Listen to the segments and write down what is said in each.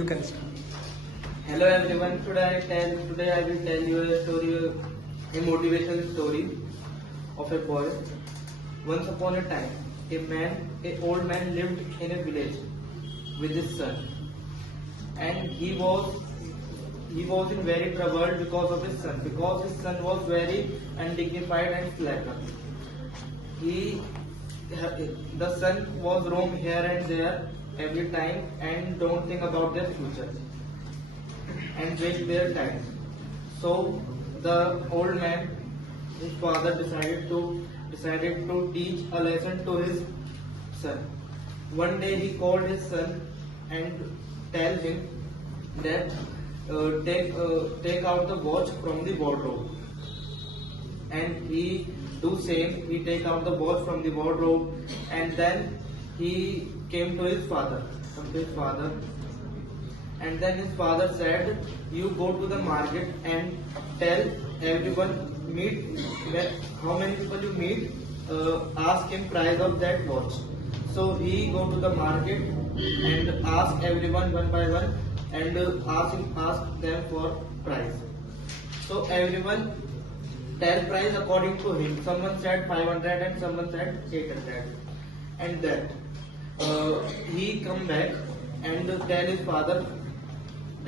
You can start. Hello everyone. Today I will tell you a story, a motivation story of a boy. Once upon a time, an old man lived in a village with his son, and he was in very trouble because of his son. Because his son was very undignified and slacker. He, the son was roam here and there every time and don't think about their future and waste their time. So the old man, his father decided to teach a lesson to his son. One day he called his son and tell him that take out the watch from the wardrobe, and he do same. He take out the watch from the wardrobe, and then he came to his father. And then his father said, "You go to the market and tell everyone how many people you meet. Ask him price of that watch." So he go to the market and ask everyone one by one and ask them for price. So everyone tell price according to him. Someone said 500 and someone said 800. And that he come back and tell his father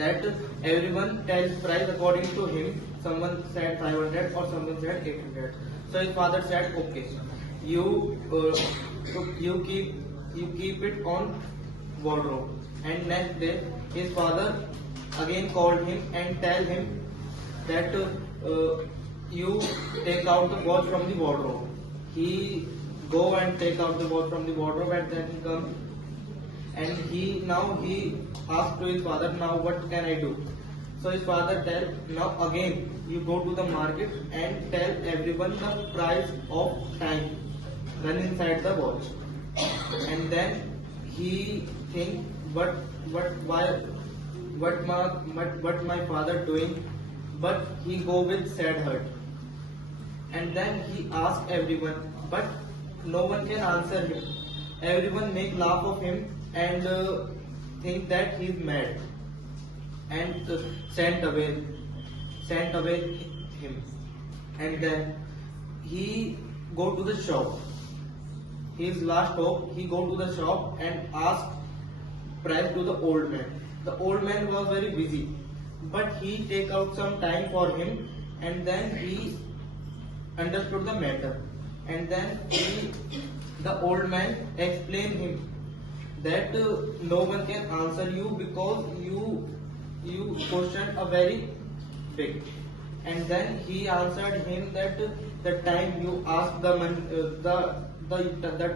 that everyone tells price according to him. Someone said 500 or someone said 800. So his father said, "Okay, you keep it on wardrobe." And next day, his father again called him and tell him that you take out the watch from the wardrobe. He go and take out the watch from the wardrobe, and then he come and he asked to his father, "Now what can I do?" So his father tell, "Now again you go to the market and tell everyone the price of time run inside the watch." And then he think, what my father doing? But he go with sad heart. And then he ask everyone, but no one can answer him. Everyone make laugh of him and think that he is mad, and sent away him. And then he go to the shop. His last hope, he go to the shop and ask price to the old man. The old man was very busy, but he take out some time for him, and then he understood the matter. And then the old man explained him that no one can answer you because you question a very big. And then he answered him that the time you ask the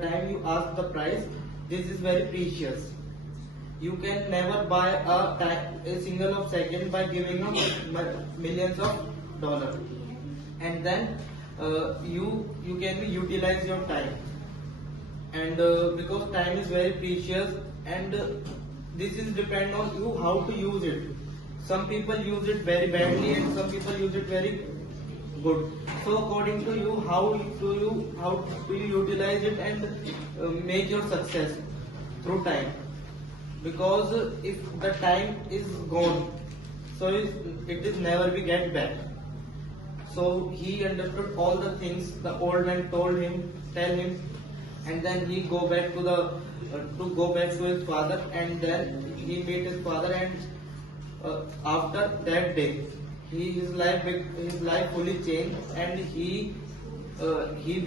time you ask the price, this is very precious. You can never buy a single of second by giving up millions of dollars. And then you can utilize your time. And because time is very precious, and this is depend on you how to use it. Some people use it very badly and some people use it very good. So according to you, how do you utilize it and make your success through time? Because if the time is gone, so it is never be get back. So he understood all the things the old man tell him, and then he go back to his father, and then he meet his father, and after that day, his life fully changed, and he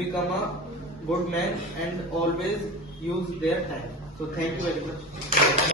become a good man and always use their time. So thank you very much.